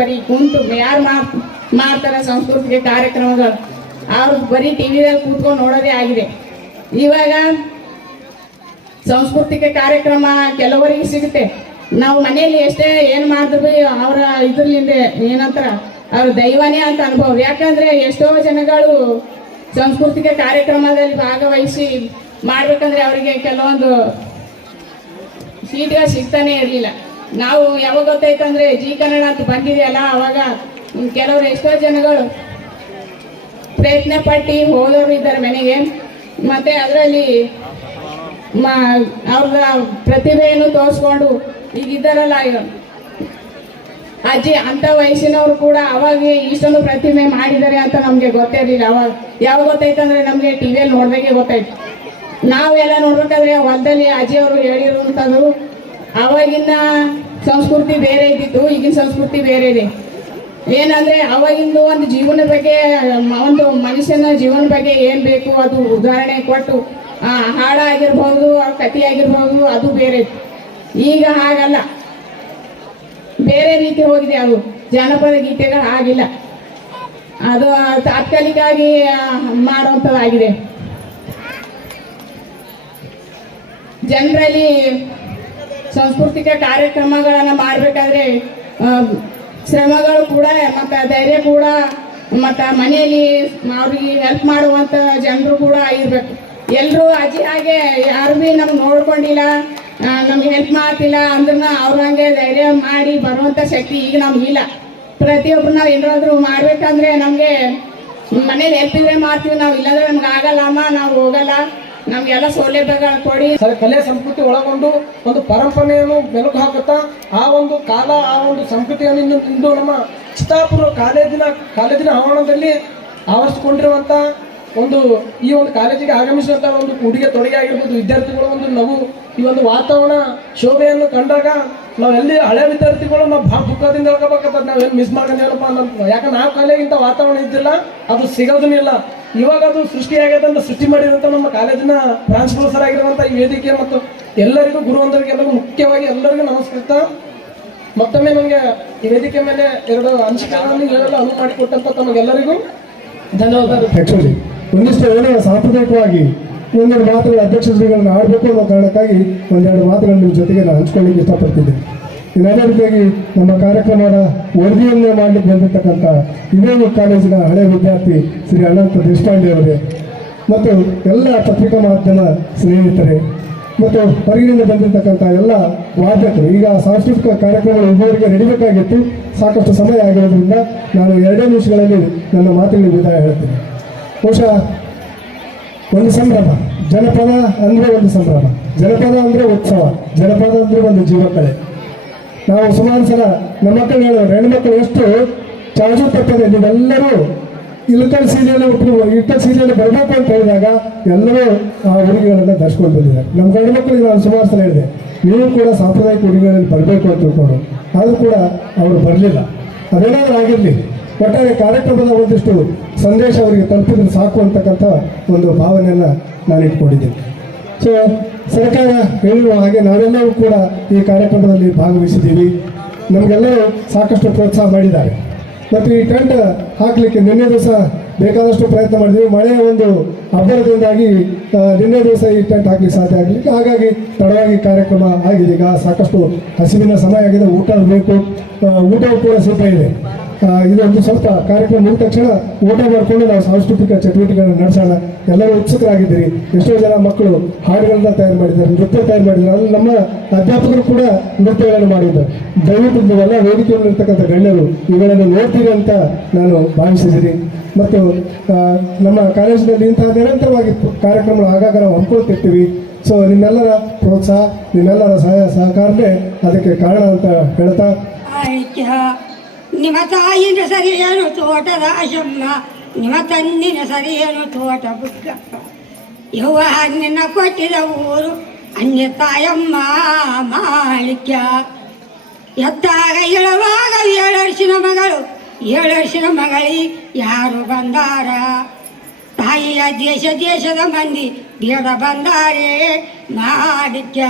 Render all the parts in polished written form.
ಬರೀ ಕುಂತು ಯಾರು ಮಾಡ್ತಾರೆ ಸಾಂಸ್ಕೃತಿಕ ಕಾರ್ಯಕ್ರಮಗಳು, ಅವ್ರು ಬರೀ ಟಿವಿದಲ್ಲಿ ಕೂತ್ಕೊಂಡು ನೋಡೋದೇ ಆಗಿದೆ. ಇವಾಗ ಸಾಂಸ್ಕೃತಿಕ ಕಾರ್ಯಕ್ರಮ ಕೆಲವರಿಗೆ ಸಿಗುತ್ತೆ. ನಾವು ಮನೆಯಲ್ಲಿ ಎಷ್ಟೇ ಏನು ಮಾಡಿದ್ವಿ ಅವರ ಇದ್ರಲಿಂದ ಏನಂತಾರ ಅವ್ರ ದೈವನೇ ಅಂತ ಅನುಭವ. ಯಾಕಂದ್ರೆ ಎಷ್ಟೋ ಜನಗಳು ಸಾಂಸ್ಕೃತಿಕ ಕಾರ್ಯಕ್ರಮದಲ್ಲಿ ಭಾಗವಹಿಸಿ ಮಾಡ್ಬೇಕಂದ್ರೆ ಅವರಿಗೆ ಕೆಲವೊಂದು ಸೀಟ್ಗಳು ಸಿಗ್ತಾನೆ ಇರಲಿಲ್ಲ. ನಾವು ಯಾವಾಗ ಗೊತ್ತಾಯ್ತಂದ್ರೆ ಜಿ ಕನ್ನಡ ಅಂತ ಬಂದಿದೆಯಲ್ಲ, ಅವಾಗ ಕೆಲವರು ಎಷ್ಟೋ ಜನಗಳು ಪ್ರಯತ್ನ ಪಟ್ಟು ಹೋದವರು ಇದ್ದಾರೆ ಮನೆಗೆ. ಮತ್ತೆ ಅದರಲ್ಲಿ ಅವ್ರ ಪ್ರತಿಭೆಯನ್ನು ತೋರಿಸ್ಕೊಂಡು ಈಗಿದ್ದಾರಲ್ಲ ಅಜ್ಜಿ ಅಂತ ವಯಸ್ಸಿನವರು ಕೂಡ ಅವಾಗ ಇಷ್ಟೊಂದು ಪ್ರತಿಭೆ ಮಾಡಿದ್ದಾರೆ ಅಂತ ನಮಗೆ ಗೊತ್ತೇ ಇರಲಿಲ್ಲ. ಅವಾಗ ಯಾವಾಗ ಗೊತ್ತಾಯ್ತಂದ್ರೆ ನಮಗೆ ಟಿವಿಯಲ್ಲಿ ನೋಡ್ದಾಗೆ ಗೊತ್ತಾಯ್ತು. ನಾವೆಲ್ಲ ನೋಡ್ಬೇಕಾದ್ರೆ ಹೊಲದಲ್ಲಿ ಅಜ್ಜಿಯವರು ಹೇಳಿರುವಂಥದ್ದು ಅವಾಗಿನ ಸಂಸ್ಕೃತಿ ಬೇರೆ ಇದ್ದಿತ್ತು, ಈಗಿನ ಸಂಸ್ಕೃತಿ ಬೇರೆ ಇದೆ. ಏನಂದ್ರೆ ಅವಾಗಿಂದು ಒಂದು ಜೀವನದ ಬಗ್ಗೆ, ಒಂದು ಮನುಷ್ಯನ ಜೀವನ ಬಗ್ಗೆ ಏನು ಬೇಕು ಅದು ಉದಾಹರಣೆ ಕೊಟ್ಟು ಹಾಡಾಗಿರ್ಬೋದು, ಕಥೆ ಆಗಿರ್ಬೋದು, ಅದು ಬೇರೆ. ಈಗ ಹಾಗಲ್ಲ, ಬೇರೆ ರೀತಿ ಹೋಗಿದೆ. ಅದು ಜಾನಪದ ಗೀತೆಗಳು ಆಗಿಲ್ಲ, ಅದು ತಾತ್ಕಾಲಿಕವಾಗಿ ಮಾಡುವಂಥದ್ದಾಗಿದೆ. ಜನರಲ್ಲಿ ಸಾಂಸ್ಕೃತಿಕ ಕಾರ್ಯಕ್ರಮಗಳನ್ನು ಮಾಡಬೇಕಾದ್ರೆ ಶ್ರಮಗಳು ಕೂಡ ಮತ್ತು ಧೈರ್ಯ ಕೂಡ ಮತ್ತು ಮನೆಯಲ್ಲಿ ಅವ್ರಿಗೆ ಹೆಲ್ಪ್ ಮಾಡುವಂಥ ಜನರು ಕೂಡ ಇರಬೇಕು. ಎಲ್ಲರೂ ಅಜ್ಜಿ ಹಾಗೆ ಯಾರು ಭೀ ನಮ್ಗೆ ನೋಡ್ಕೊಂಡಿಲ್ಲ, ನಮ್ಗೆ ಹೆಲ್ಪ್ ಮಾಡ್ತಿಲ್ಲ ಅಂದ್ರನ್ನ ಅವ್ರ ಹಂಗೆ ಧೈರ್ಯ ಮಾಡಿ ಬರುವಂಥ ಶಕ್ತಿ ಈಗ ನಮಗಿಲ್ಲ. ಪ್ರತಿಯೊಬ್ಬರು ನಾವು ಏನಾದರೂ ಮಾಡ್ಬೇಕಂದ್ರೆ ನಮಗೆ ಮನೇಲಿ ಹೆಲ್ಪ್ ಇದ್ರೆ ಮಾಡ್ತೀವಿ, ನಾವು ಇಲ್ಲಾಂದ್ರೆ ನಮ್ಗೆ ಆಗಲ್ಲ ಅಮ್ಮ, ನಾವು ಹೋಗಲ್ಲ, ನಮ್ಗೆಲ್ಲ ಸೌಲಭ್ಯಗಳು ಕೊಡಿ. ಕಲೆ ಸಂಸ್ಕೃತಿ ಒಳಗೊಂಡು ಒಂದು ಪರಂಪರೆಯನ್ನು ಮೆಲುಕು ಹಾಕುತ್ತಾ ಆ ಒಂದು ಕಾಲ, ಆ ಒಂದು ಸಂಸ್ಕೃತಿಯನ್ನು ಇಂದು ನಮ್ಮ ಚಿತ್ತಾಪುರ ಕಾಲೇಜಿನ ಆವರಣದಲ್ಲಿ ಆವರಿಸಿಕೊಂಡಿರುವಂಥ ಈ ಒಂದು ಕಾಲೇಜಿಗೆ ಆಗಮಿಸುವಂಥ ಒಂದು ಉಡುಗೆ ತೊಡುಗೆ ಆಗಿರ್ಬೋದು, ವಿದ್ಯಾರ್ಥಿಗಳು ಒಂದು ನಗು, ಈ ಒಂದು ವಾತಾವರಣ ಶೋಭೆಯನ್ನು ಕಂಡಾಗ ನಾವೆಲ್ಲಿ ಹಳೆ ವಿದ್ಯಾರ್ಥಿಗಳು ನಾವು ಭಾಳ ದುಃಖದಿಂದ ಹೇಳ್ಕೋಬೇಕಾಗ್ತದೆ, ನಾವೇನು ಮಿಸ್ ಮಾಡ್ಕೊಂಡೇನಪ್ಪ ಅಂತ. ಯಾಕಂದ್ರೆ ನಾವು ಕಾಲೇಜಿಂದ ವಾತಾವರಣ ಇದ್ದಿಲ್ಲ, ಅದು ಸಿಗೋದೂ ಇಲ್ಲ. ಇವಾಗ ಅದು ಸೃಷ್ಟಿಯಾಗಿದೆ ಅಂತ ಸೃಷ್ಟಿ ಮಾಡಿದಂಥ ನಮ್ಮ ಕಾಲೇಜಿನ ಪ್ರಾಂಶುಪಾಲ ಸರ್ ಆಗಿರುವಂಥ ಈ ವೇದಿಕೆ ಮತ್ತು ಎಲ್ಲರಿಗೂ ಗುರುವಂದರಿಗೆ ಎಲ್ಲರಿಗೂ ಮುಖ್ಯವಾಗಿ ಎಲ್ಲರಿಗೂ ನಮಸ್ಕರಿಸ್ತಾ ಮತ್ತೊಮ್ಮೆ ನಮಗೆ ಈ ವೇದಿಕೆ ಮೇಲೆ 2 ಅಂಶಗಳನ್ನು ಹೇಳಲು ಅನುವು ಮಾಡಿಕೊಟ್ಟಂಥ ತಮಗೆಲ್ಲರಿಗೂ ಧನ್ಯವಾದ. ಆ್ಯಕ್ಚುಲಿ ಒಂದಿಷ್ಟು ಏನೋ ಸಾಂಪ್ರದಾಯಿಕವಾಗಿ ಒಂದೆರಡು ಮಾತುಗಳ ಅಧ್ಯಕ್ಷರುಗಳನ್ನು ಆಡಬೇಕು ಅನ್ನೋ ಕಾರಣಕ್ಕಾಗಿ 1-2 ಮಾತುಗಳನ್ನು ನಿಮ್ಮ ಜೊತೆಗೆ ನಾನು ಹಂಚ್ಕೊಳ್ಳಿಕ್ಕೆ ಇಷ್ಟಪಡ್ತಿದ್ದೀನಿ. ಇನ್ನದೇ ರೀತಿಯಾಗಿ ನಮ್ಮ ಕಾರ್ಯಕ್ರಮದ ವರದಿಯನ್ನೇ ಮಾಡಲಿಕ್ಕೆ ಬಂದಿರತಕ್ಕಂಥ ಇದೇ ಕಾಲೇಜಿನ ಹಳೆಯ ವಿದ್ಯಾರ್ಥಿ ಶ್ರೀ ಅನಂತ ದೇಶಪಾಂಡೆ ಅವರೇ ಮತ್ತು ಎಲ್ಲ ಪತ್ರಿಕಾ ಮಾಧ್ಯಮ ಸ್ನೇಹಿತರೆ ಮತ್ತು ಹೊರಗಿನಿಂದ ಬಂದಿರತಕ್ಕಂಥ ಎಲ್ಲ ವಾದಕರು, ಈಗ ಸಾಂಸ್ಕೃತಿಕ ಕಾರ್ಯಕ್ರಮಗಳು ಇದುವರೆಗೆ ನಡೀಬೇಕಾಗಿತ್ತು, ಸಾಕಷ್ಟು ಸಮಯ ಆಗಿರೋದ್ರಿಂದ ನಾನು 2 ನಿಮಿಷಗಳಲ್ಲಿ ನನ್ನ ಮಾತಿಗೆ ವಿದಾಯ ಹೇಳ್ತೀನಿ. ಬಹುಶಃ ಒಂದು ಸಂಭ್ರಮ, ಜನಪದ ಅಂದರೆ ಒಂದು ಸಂಭ್ರಮ, ಜನಪದ ಅಂದರೆ ಉತ್ಸವ, ಜನಪದ ಅಂದರೆ ಒಂದು ಜೀವಕಲೆ. ನಾವು ಸುಮಾರು ಸಲ ನಮ್ಮ ಮಕ್ಕಳು ಹೇಳೋರು, ಹೆಣ್ಮಕ್ಳು ಎಷ್ಟು ಚಾಜು ತಪ್ಪದೆ ನೀವೆಲ್ಲರೂ ಇಳಕಲ್ ಸೀರೆಯಲ್ಲಿ ಬರಬೇಕು ಅಂತ ಹೇಳಿದಾಗ ಎಲ್ಲರೂ ಆ ಉಡುಗೆಗಳನ್ನು ಧರಿಸ್ಕೊಂಡು ಬಂದಿದ್ದಾರೆ. ನಮ್ಮ ಗಂಡು ಮಕ್ಕಳಿಗೆ ನಾನು ಸುಮಾರು ಸಲ ಹೇಳಿದೆ, ನೀವು ಕೂಡ ಸಾಂಪ್ರದಾಯಿಕ ಉಡುಗೆಗಳಲ್ಲಿ ಬರಬೇಕು ಅಂತ ತಿಳ್ಕೊಂಡು, ಆದರೂ ಕೂಡ ಅವರು ಬರಲಿಲ್ಲ. ಅದೇನಾದರೂ ಆಗಿರಲಿ, ಒಟ್ಟಾರೆ ಕಾರ್ಯಕ್ರಮದ ಒಂದಿಷ್ಟು ಸಂದೇಶ ಅವರಿಗೆ ತಲುಪಿದ್ರೆ ಸಾಕು ಅಂತಕ್ಕಂಥ ಒಂದು ಭಾವನೆಯನ್ನು ನಾನು ಇಟ್ಕೊಂಡಿದ್ದೀನಿ. ಸೊ ಸರ್ಕಾರ ಹೇಳಿರುವ ಹಾಗೆ ನಾವೆಲ್ಲರೂ ಕೂಡ ಈ ಕಾರ್ಯಕ್ರಮದಲ್ಲಿ ಭಾಗವಹಿಸಿದ್ದೀವಿ. ನಮಗೆಲ್ಲರೂ ಸಾಕಷ್ಟು ಪ್ರೋತ್ಸಾಹ ಮಾಡಿದ್ದಾರೆ ಮತ್ತು ಈ ಟೆಂಟ್ ಹಾಕಲಿಕ್ಕೆ ನಿನ್ನೆ ದಿವಸ ಬೇಕಾದಷ್ಟು ಪ್ರಯತ್ನ ಮಾಡಿದ್ವಿ. ಮಳೆಯ ಒಂದು ಅಬ್ಬರದಿಂದಾಗಿ ನಿನ್ನೆ ದಿವಸ ಈ ಟೆಂಟ್ ಹಾಕಲಿಕ್ಕೆ ಸಾಧ್ಯ ಆಗಲಿಕ್ಕೆ, ಹಾಗಾಗಿ ತಡವಾಗಿ ಕಾರ್ಯಕ್ರಮ ಆಗಿದೆ. ಈಗ ಸಾಕಷ್ಟು ಹಸಿವಿನ ಸಮಯ ಆಗಿದೆ, ಊಟ ಬೇಕು, ಊಟವೂ ಕೂಡ ಸಿದ್ಧ ಇದೆ. ಇದೊಂದು ಸ್ವಲ್ಪ ಕಾರ್ಯಕ್ರಮ ಮುಗಿದ ತಕ್ಷಣ ಊಟ ಮಾಡಿಕೊಂಡು ನಾವು ಸಾಂಸ್ಕೃತಿಕ ಚಟುವಟಿಕೆಗಳನ್ನು ನಡೆಸೋಣ. ಎಲ್ಲರೂ ಉತ್ಸುಕರಾಗಿದ್ದೀರಿ. ಎಷ್ಟೋ ಜನ ಮಕ್ಕಳು ಹಾಡುಗಳನ್ನ ತಯಾರು ಮಾಡಿದ್ದಾರೆ, ನೃತ್ಯ ತಯಾರು ಮಾಡಿದ್ದಾರೆ. ಅಲ್ಲಿ ನಮ್ಮ ಅಧ್ಯಾಪಕರು ಕೂಡ ನೃತ್ಯಗಳನ್ನು ಮಾಡಿದ್ದಾರೆ. ದಯವಿಟ್ಟು ನೀವೆಲ್ಲ ವೇದಿಕೆಯಲ್ಲಿರ್ತಕ್ಕಂಥ ಗಣ್ಯರು ಇವುಗಳನ್ನು ನೋಡ್ತೀರಿ ಅಂತ ನಾನು ಭಾವಿಸಿದ್ದೀನಿ. ಮತ್ತು ನಮ್ಮ ಕಾಲೇಜಿನಲ್ಲಿ ಇಂತಹ ನಿರಂತರವಾಗಿ ಕಾರ್ಯಕ್ರಮಗಳು ಆಗಾಗ ನಾವು ಹಮ್ಮಿಕೊಳ್ತಿರ್ತೀವಿ. ಸೊ ನಿಮ್ಮೆಲ್ಲರ ಪ್ರೋತ್ಸಾಹ, ನಿಮ್ಮೆಲ್ಲರ ಸಹಕಾರನೇ ಅದಕ್ಕೆ ಕಾರಣ ಅಂತ ಹೇಳ್ತಾ, ನಿಮ್ಮ ತಾಯಿನ ಸರಿಯೇನು ತೋಟದ ಆಶಮ್ಮ, ನಿಮ್ಮ ತಂದಿನ ಸರಿಯೇನು ತೋಟ ಬುಗ್ಗಪ್ಪ, ಯವ್ವ ನಿನ್ನ ಕೊಟ್ಟಿದ ಊರು ಅನ್ಯ ತಾಯಮ್ಮ ಮಾಳಿಕ್ಯ. ಎತ್ತಾಗ ಇಳುವಾಗ 7 ವರ್ಷದ ಮಗಳು, 7 ವರ್ಷದ ಮಗಳಿ ಯಾರು ಬಂದಾರ, ತಾಯಿಯ ದೇಶದ ಮಂದಿ ಬೇಡ ಬಂದಾರೆ ಮಾಳಿಕ್ಯ.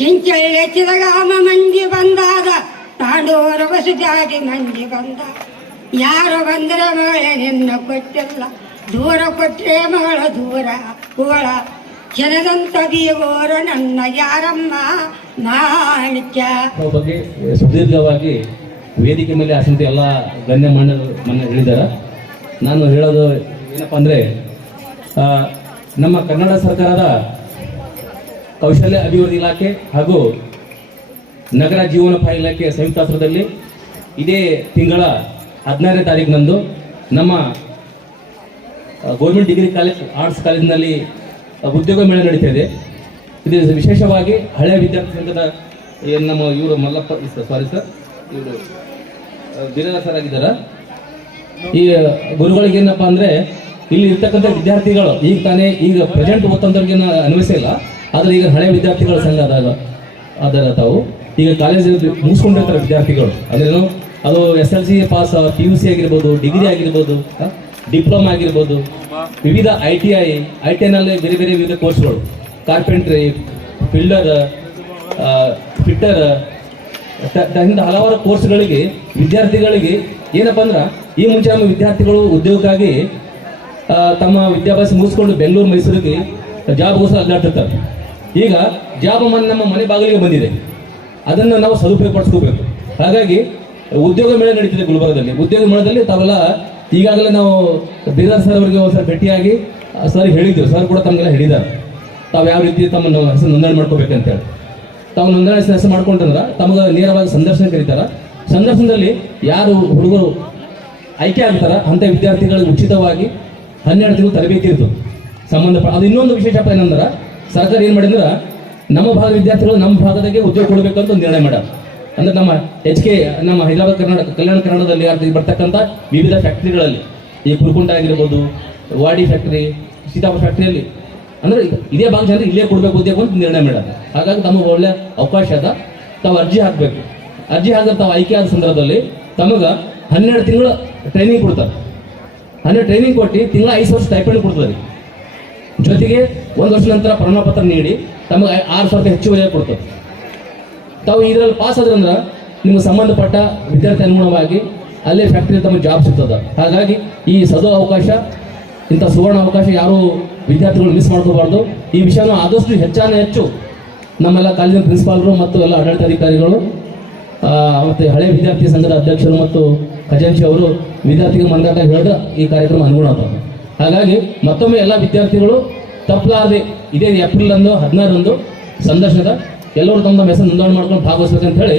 ಚಿಂಚಳ್ಳಿ ಹೆಚ್ಚಿದಾಗ ಮಂದಿ ಬಂದಾದ ತಾಂಡೂರ ಬಸು ಜಾತಿ ಮಂದಿ ಬಂದ ಯಾರು ಬಂದರೆ ಮಳೆ ನಿನ್ನ ಕೊಟ್ಟಿಲ್ಲ ದೂರ ಕೊಟ್ಟರೆ ಮಗಳ ದೂರ ಕೂಳ ಜನದಂತ ಬೀಗೋರು ನನ್ನ ಯಾರಮ್ಮ ಮಾಣಿಕ್ಯ ಬಗ್ಗೆ ಸುದೀರ್ಘವಾಗಿ ವೇದಿಕೆ ಮೇಲೆ ಆಸಂತ ಎಲ್ಲ ಗಣ್ಯಮಾನ್ಯರು ಮೊನ್ನೆ ಹೇಳಿದ್ದಾರೆ. ನಾನು ಹೇಳೋದು ಏನಪ್ಪ ಅಂದರೆ ನಮ್ಮ ಕರ್ನಾಟಕ ಸರ್ಕಾರದ ಕೌಶಲ್ಯ ಅಭಿವೃದ್ಧಿ ಇಲಾಖೆ ಹಾಗೂ ನಗರ ಜೀವನೋಪಾಯ ಇಲಾಖೆ ಸಂಯುಕ್ತಾಶ್ರಯದಲ್ಲಿ ಇದೇ ತಿಂಗಳ 15ನೇ ತಾರೀಕಿನಂದು ನಮ್ಮ ಗೌರ್ಮೆಂಟ್ ಡಿಗ್ರಿ ಕಾಲೇಜ್ ಆರ್ಟ್ಸ್ ಕಾಲೇಜಿನಲ್ಲಿ ಉದ್ಯೋಗ ಮೇಳ ನಡೀತಾ ಇದೆ. ಇದು ವಿಶೇಷವಾಗಿ ಹಳೆಯ ವಿದ್ಯಾರ್ಥಿ ಸಂಘದ ಏನು ನಮ್ಮ ಇವರು ಮಲ್ಲಪ್ಪ ಸಾರಿ ಸರ್ ಇವರು ಬೀರರ ಸರ್ ಆಗಿದ್ದಾರೆ. ಈ ಗುರುಗಳಿಗೆ ಏನಪ್ಪ ಅಂದರೆ ಇಲ್ಲಿ ಇರ್ತಕ್ಕಂಥ ವಿದ್ಯಾರ್ಥಿಗಳು ಈಗ ಪ್ರೆಸೆಂಟ್ ಓದ್ತಂದ್ರಿಗೆ ಅನ್ವಯಿಸಿಲ್ಲ, ಆದರೆ ಈಗ ಹಳೆಯ ವಿದ್ಯಾರ್ಥಿಗಳ ಸಂಘ ಅದರ ತಾವು ಈಗ ಕಾಲೇಜಲ್ಲಿ ಮುಗಿಸ್ಕೊಂಡಿರ್ತಾರೆ ವಿದ್ಯಾರ್ಥಿಗಳು. ಅದೇನು ಅದು SLC ಪಾಸ್, PUC ಆಗಿರ್ಬೋದು, ಡಿಗ್ರಿ ಆಗಿರ್ಬೋದು, ಡಿಪ್ಲೊಮಾ ಆಗಿರ್ಬೋದು, ವಿವಿಧ ITI-ನಲ್ಲಿ ಬೇರೆ ಬೇರೆ ವಿವಿಧ ಕೋರ್ಸ್ಗಳು, ಕಾರ್ಪೆಂಟ್ರಿ, ಫಿಲ್ಡರ್, ಫಿಟ್ಟರ್, ಇಂಥ ಹಲವಾರು ಕೋರ್ಸ್ಗಳಿಗೆ ವಿದ್ಯಾರ್ಥಿಗಳಿಗೆ ಏನಪ್ಪ ಅಂದ್ರೆ ಈ ಮುಂಚೆ ನಮ್ಮ ವಿದ್ಯಾರ್ಥಿಗಳು ಉದ್ಯೋಗಕ್ಕಾಗಿ ತಮ್ಮ ವಿದ್ಯಾಭ್ಯಾಸ ಮುಗಿಸ್ಕೊಂಡು ಬೆಂಗಳೂರು ಮೈಸೂರಿಗೆ ಜಾಬ್ಗೋಸ್ಕರ ಅಡ್ಡಾಡ್ತಿರ್ತಾರೆ. ಈಗ ಜಾಬ್ ನಮ್ಮ ಮನೆ ಬಾಗಿಲಿಗೆ ಬಂದಿದೆ, ಅದನ್ನು ನಾವು ಸದುಪಯೋಗ ಪಡಿಸ್ಕೋಬೇಕು. ಹಾಗಾಗಿ ಉದ್ಯೋಗ ಮೇಳ ನಡೀತಿದೆ ಗುಲ್ಬರ್ಗದಲ್ಲಿ. ಉದ್ಯೋಗ ಮೇಳದಲ್ಲಿ ತಾವೆಲ್ಲ ಈಗಾಗಲೇ ನಾವು ಬೀದರ್ ಸರ್ ಅವರಿಗೆ ಒಂದ್ಸಲ ಭೇಟಿಯಾಗಿ ಸರ್ ಹೇಳಿದ್ರು, ಸರ್ ಕೂಡ ತಮಗೆಲ್ಲ ಹೇಳಿದ್ದಾರೆ ತಾವು ಯಾವ ರೀತಿ ತಮ್ಮನ್ನು ಹೆಸರು ನೋಂದಣಿ ಮಾಡ್ಕೋಬೇಕಂತೇಳಿ. ತಾವು ನೋಂದಣಿ ಹೆಸರು ಮಾಡ್ಕೊಂಡ್ರೆ ತಮಗೆ ನೇರವಾಗಿ ಸಂದರ್ಶನ ಕರೀತಾರೆ. ಸಂದರ್ಶನದಲ್ಲಿ ಯಾರು ಹುಡುಗರು ಆಯ್ಕೆ ಆಗ್ತಾರ ಅಂಥ ವಿದ್ಯಾರ್ಥಿಗಳಿಗೆ ಉಚಿತವಾಗಿ 12 ತಿಂಗಳು ತರಬೇತಿ ಇರ್ತದೆ ಸಂಬಂಧಪಟ್ಟ. ಅದು ಇನ್ನೊಂದು ವಿಶೇಷಪ್ಪ ಏನಂದ್ರೆ ಸರ್ಕಾರ ಏನು ಮಾಡಿದ್ರೆ ನಮ್ಮ ಭಾಗದ ವಿದ್ಯಾರ್ಥಿಗಳು ನಮ್ಮ ಭಾಗದಾಗೆ ಉದ್ಯೋಗ ಕೊಡಬೇಕಂತ ಒಂದು ನಿರ್ಣಯ ಮಾಡ್ಯಾರ. ಅಂದ್ರೆ ನಮ್ಮ ನಮ್ಮ ಹೈದರಾಬಾದ್ ಕಲ್ಯಾಣ ಕರ್ನಾಟಕದಲ್ಲಿ ಬರ್ತಕ್ಕಂಥ ವಿವಿಧ ಫ್ಯಾಕ್ಟ್ರಿಗಳಲ್ಲಿ ಈ ಕುರುಕುಂಟ ಆಗಿರ್ಬೋದು, ವಾಡಿ ಫ್ಯಾಕ್ಟ್ರಿ, ಸೀತಾಪುರ ಫ್ಯಾಕ್ಟ್ರಿಯಲ್ಲಿ ಅಂದ್ರೆ ಇದೇ ಭಾಗ ಜನರು ಇಲ್ಲೇ ಕೊಡಬೇಕು ಉದ್ಯೋಗ ಅಂತ ನಿರ್ಣಯ ಮಾಡ್ಯಾರ. ಹಾಗಾಗಿ ತಮಗೆ ಒಳ್ಳೆ ಅವಕಾಶ ಅದ. ತಾವು ಅರ್ಜಿ ಹಾಕಬೇಕು. ಅರ್ಜಿ ಹಾಕಿದ್ರೆ ತಾವು ಆಯ್ಕೆ ಆದ ಸಂದರ್ಭದಲ್ಲಿ ತಮಗೆ 12 ತಿಂಗಳು ಟ್ರೈನಿಂಗ್ ಕೊಡ್ತಾರೆ. 12 ಟ್ರೈನಿಂಗ್ ಕೊಟ್ಟು ತಿಂಗಳ 5 ವರ್ಷ ಸ್ಟೈಪೆಂಡ್ ಕೊಡ್ತಾರೆ. ಜೊತೆಗೆ 1 ವರ್ಷ ನಂತರ ಪ್ರಮಾಣ ಪತ್ರ ನೀಡಿ ತಮಗೆ 6,000 ಹೆಚ್ಚುವರಿ ಕೊಡ್ತಾರೆ. ತಾವು ಇದರಲ್ಲಿ ಪಾಸ್ ಆದ್ರಂದ್ರೆ ನಿಮಗೆ ಸಂಬಂಧಪಟ್ಟ ವಿದ್ಯಾರ್ಥಿ ಅನುಗುಣವಾಗಿ ಅಲ್ಲೇ ಫ್ಯಾಕ್ಟ್ರಿ ತಮಗೆ ಜಾಬ್ ಸಿಗ್ತದೆ. ಹಾಗಾಗಿ ಈ ಸದು ಅವಕಾಶ, ಇಂಥ ಸುವರ್ಣ ಅವಕಾಶ ಯಾರು ವಿದ್ಯಾರ್ಥಿಗಳು ಮಿಸ್ ಮಾಡ್ಕೋಬಾರ್ದು. ಈ ವಿಷಯವನ್ನು ಆದಷ್ಟು ಹೆಚ್ಚು ನಮ್ಮೆಲ್ಲ ಕಾಲೇಜಿನ ಪ್ರಿನ್ಸಿಪಾಲರು ಮತ್ತು ಎಲ್ಲ ಆಡಳಿತಾಧಿಕಾರಿಗಳು ಮತ್ತು ಹಳೆ ವಿದ್ಯಾರ್ಥಿ ಸಂಘದ ಅಧ್ಯಕ್ಷರು ಮತ್ತು ಖಜಾಂಚಿ ಅವರು ವಿದ್ಯಾರ್ಥಿಗಳ ಮಂದಾಟ ಹೇಳಿದ ಈ ಕಾರ್ಯಕ್ರಮ ಅನುಗುಣ ಆಗ್ತದೆ. ಹಾಗಾಗಿ ಮತ್ತೊಮ್ಮೆ ಎಲ್ಲ ವಿದ್ಯಾರ್ಥಿಗಳು ತಪ್ಪಲಾರದೆ ಇದೇ ಏಪ್ರಿಲ್ 16 ಸಂದರ್ಶನದ ಎಲ್ಲರೂ ತಮ್ಮ ಹೆಸರು ನೋಂದಣಿ ಮಾಡ್ಕೊಂಡು ಭಾಗವಹಿಸ್ಬೇಕಂತ ಹೇಳಿ